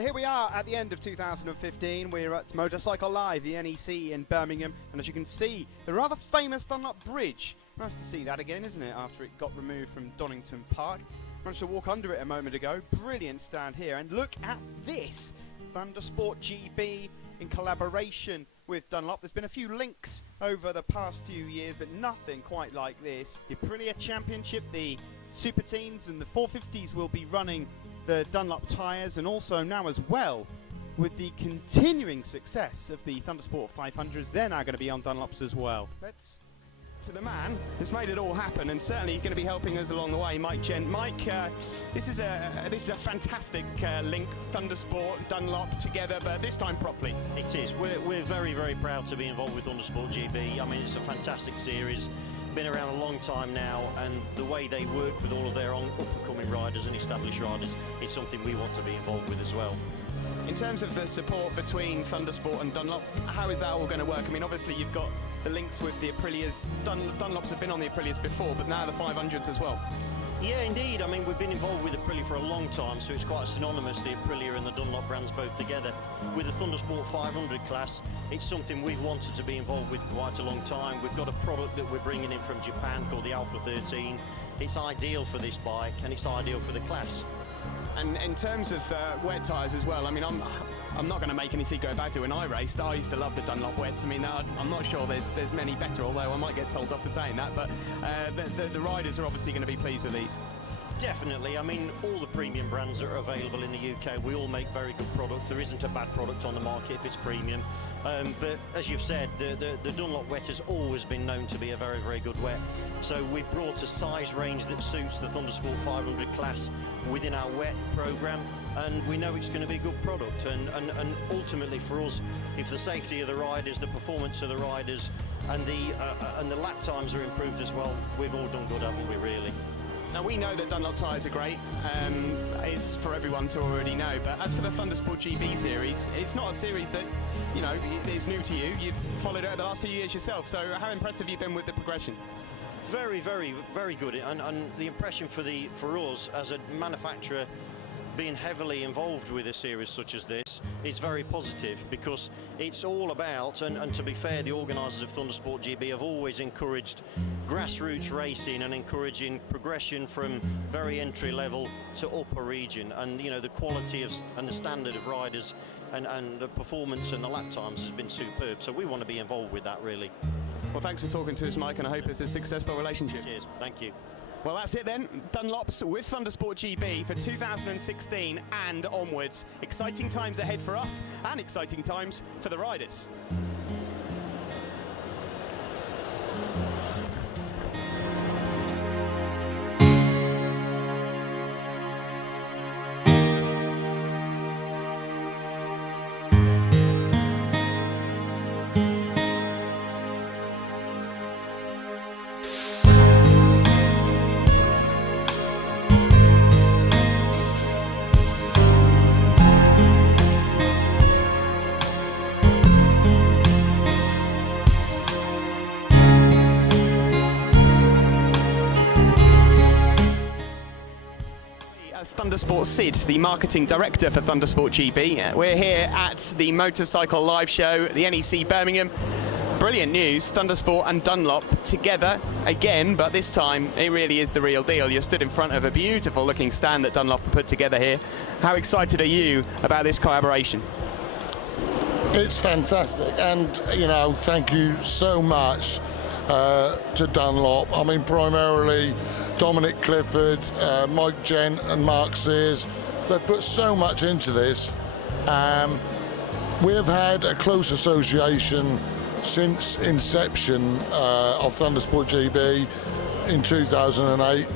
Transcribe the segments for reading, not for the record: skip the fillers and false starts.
So here we are at the end of 2015. We're at Motorcycle Live, the NEC in Birmingham, and as you can see, the rather famous Dunlop Bridge. Nice to see that again, isn't it, after it got removed from Donington Park. Managed to walk under it a moment ago. Brilliant stand here, and look at this. ThundersportGB in collaboration with Dunlop. There's been a few links over the past few years, but nothing quite like this. The Aprilia Championship, the Super Teens and the 450s will be running the Dunlop tyres, and also now as well with the continuing success of the Thundersport 500s, they're now going to be on Dunlops as well. Let's to the man that's made it all happen, and certainly going to be helping us along the way, Mike Gent. Mike, this is a fantastic link, Thundersport, Dunlop together, but this time properly. It is. We're very, very proud to be involved with ThundersportGB. I mean, it's a fantastic series. Been around a long time now, and the way they work with all of their up-and-coming riders and established riders is something we want to be involved with as well. In terms of the support between Thundersport and Dunlop, how is that all going to work? I mean, obviously you've got the links with the Aprilias. Dunlops have been on the Aprilias before, but now the 500s as well. Yeah, indeed. I mean, we've been involved with Aprilia for a long time, so it's quite synonymous, the Aprilia and the Dunlop brands both together. With the Thundersport 500 class, it's something we've wanted to be involved with quite a long time. We've got a product that we're bringing in from Japan called the Alpha 13. It's ideal for this bike, and it's ideal for the class. And in terms of wet tyres as well, I mean, I'm not going to make any secret about it. When I raced, I used to love the Dunlop wets. I mean, I'm not sure there's many better, although I might get told off for saying that, but the riders are obviously going to be pleased with these. Definitely. I mean, all the premium brands that are available in the UK, we all make very good products. There isn't a bad product on the market if it's premium. But as you've said, the Dunlop wet has always been known to be a very, very good wet. So we've brought a size range that suits the Thundersport 500 class within our wet programme, and we know it's going to be a good product. And ultimately for us, if the safety of the riders, the performance of the riders, and the lap times are improved as well, we've all done good, haven't we, really? Now, we know that Dunlop tyres are great. It's for everyone to already know. But as for the ThundersportGB series, it's not a series that, you know, is new to you. You've followed it over the last few years yourself. So how impressed have you been with the progression? Very, very, very good. And the impression for us as a manufacturer being heavily involved with a series such as this is very positive, because it's all about, and to be fair, the organisers of ThundersportGB have always encouraged grassroots racing and encouraging progression from very entry level to upper region, and you know, the quality of and the standard of riders and the performance and the lap times has been superb, so we want to be involved with that, really. Well, thanks for talking to us, Mike, and I hope it's a successful relationship. Cheers, thank you. Well, that's it then. Dunlops with ThundersportGB for 2016 and onwards. Exciting times ahead for us, and exciting times for the riders. Thundersport Sid, the marketing director for ThundersportGB. We're here at the Motorcycle Live Show, the NEC Birmingham. Brilliant news, Thundersport and Dunlop together again, but this time it really is the real deal. You're stood in front of a beautiful looking stand that Dunlop put together here. How excited are you about this collaboration? It's fantastic, and you know, thank you so much to Dunlop. I mean, primarily Dominic Clifford, Mike Gent and Mark Sears. They've put so much into this. We have had a close association since inception of ThundersportGB in 2008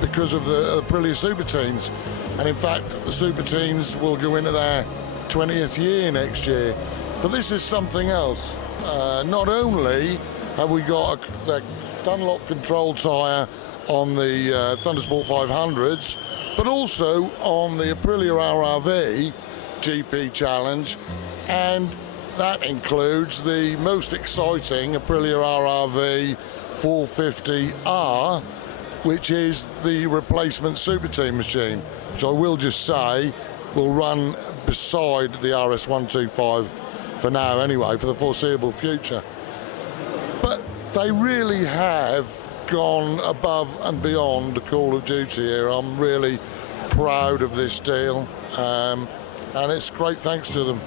because of the Aprilia Super Teens. And in fact, the Super Teens will go into their 20th year next year. But this is something else. Not only have we got the Dunlop control tyre on the Thundersport 500s, but also on the Aprilia RRV GP Challenge, and that includes the most exciting Aprilia RRV 450R, which is the replacement Super Team machine, which I will just say will run beside the RS125 for now anyway, for the foreseeable future. But they really have gone above and beyond the Call of Duty here. I'm really proud of this deal, and it's great thanks to them.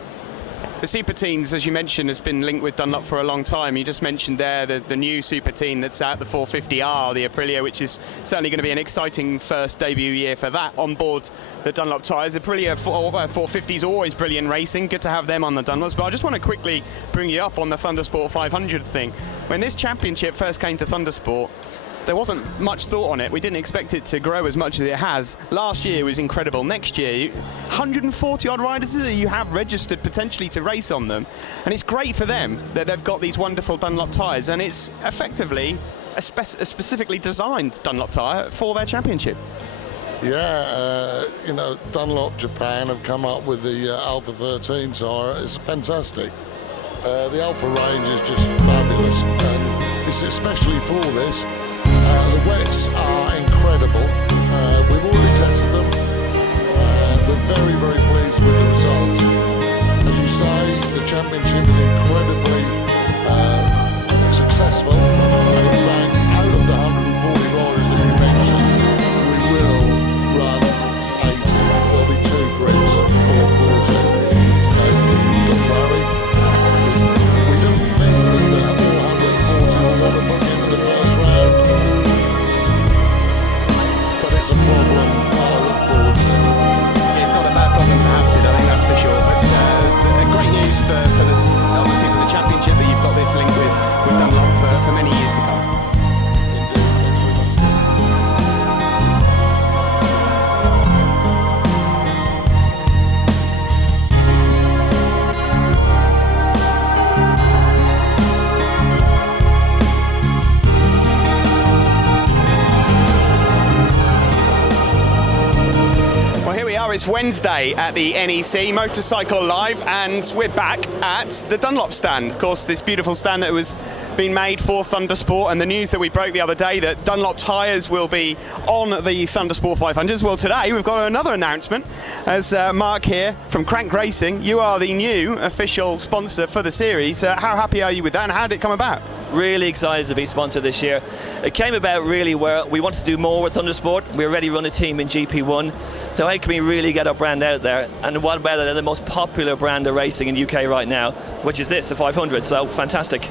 The Super Teens, as you mentioned, has been linked with Dunlop for a long time. You just mentioned there the new Super Teen that's out, the 450R, the Aprilia, which is certainly going to be an exciting first debut year for that on board the Dunlop tyres. The Aprilia 450 is always brilliant racing. Good to have them on the Dunlops. But I just want to quickly bring you up on the Thundersport 500 thing. When this championship first came to Thundersport, there wasn't much thought on it. We didn't expect it to grow as much as it has. Last year was incredible. Next year, 140 odd riders that you have registered potentially to race on them. And it's great for them that they've got these wonderful Dunlop tyres, and it's effectively a specifically designed Dunlop tyre for their championship. Yeah, you know, Dunlop Japan have come up with the Alpha 13 tyre. It's fantastic. The Alpha range is just fabulous, and it's especially for this. The wets are incredible. We've already tested them. We're very, very pleased with the results. As you say, the championship is incredibly successful. And in fact, out of the 140 riders that you mentioned, we will run 80. There'll be 2 grids for 40. Don't worry. We don't think that the 440 will want to book into the first round. It's a problem I look forward to. It's not a bad problem to have, Sid, I think that's for sure. But great news for this, obviously for the championship, that you've got this link with Dunlop for many years to come. It's Wednesday at the NEC Motorcycle Live, and we're back at the Dunlop stand. Of course, this beautiful stand that was being made for Thundersport, and the news that we broke the other day that Dunlop tyres will be on the Thundersport 500s. Well, today we've got another announcement. As Mark here from Crank Racing, you are the new official sponsor for the series. How happy are you with that, and how did it come about? Really excited to be sponsored this year. It came about really where we wanted to do more with Thundersport. We already run a team in GP1, so how can we really get our brand out there? And what better than the most popular brand of racing in UK right now, which is this, the 500, so fantastic.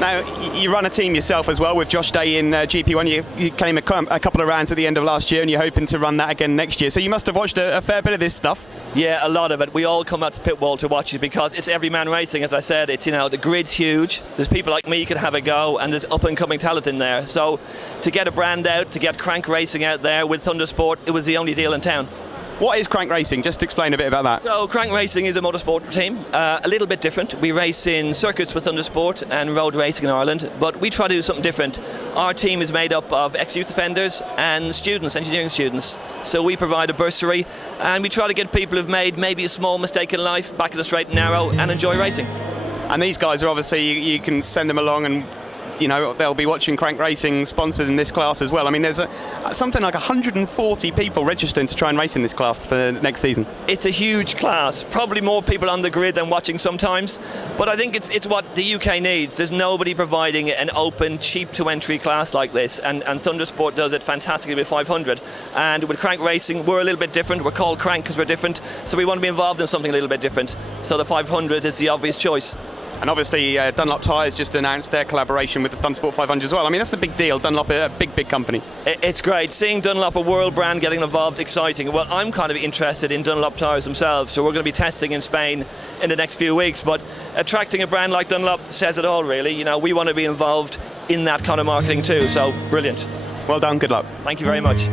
Now, you run a team yourself as well with Josh Day in GP1. You came a couple of rounds at the end of last year, and you're hoping to run that again next year. So you must have watched a fair bit of this stuff. Yeah, a lot of it. We all come out to pit wall to watch it because it's every man racing. As I said, it's, you know, the grid's huge. There's people like me who can have a go, and there's up and coming talent in there. So to get a brand out, to get Crank Racing out there with Thundersport, it was the only deal in town. What is Crank Racing? Just explain a bit about that. So Crank Racing is a motorsport team, a little bit different. We race in circuits with Thundersport and road racing in Ireland, but we try to do something different. Our team is made up of ex-youth offenders and students, engineering students. So we provide a bursary, and we try to get people who've made maybe a small mistake in life back in the straight and narrow and enjoy racing. And these guys are obviously, you can send them along, and you know, they'll be watching Crank Racing sponsored in this class as well. I mean, there's something like 140 people registering to try and race in this class for next season. It's a huge class, probably more people on the grid than watching sometimes, but I think it's what the UK needs. There's nobody providing an open, cheap to entry class like this, and Thundersport does it fantastically with 500. And with Crank Racing, we're a little bit different. We're called Crank because we're different, so we want to be involved in something a little bit different. So the 500 is the obvious choice. And obviously Dunlop Tyres just announced their collaboration with the Thundersport 500 as well. I mean, that's a big deal. Dunlop, a big company. It's great. Seeing Dunlop, a world brand, getting involved, exciting. Well, I'm kind of interested in Dunlop Tyres themselves, so we're going to be testing in Spain in the next few weeks. But attracting a brand like Dunlop says it all, really. You know, we want to be involved in that kind of marketing too, so brilliant. Well done, good luck. Thank you very much.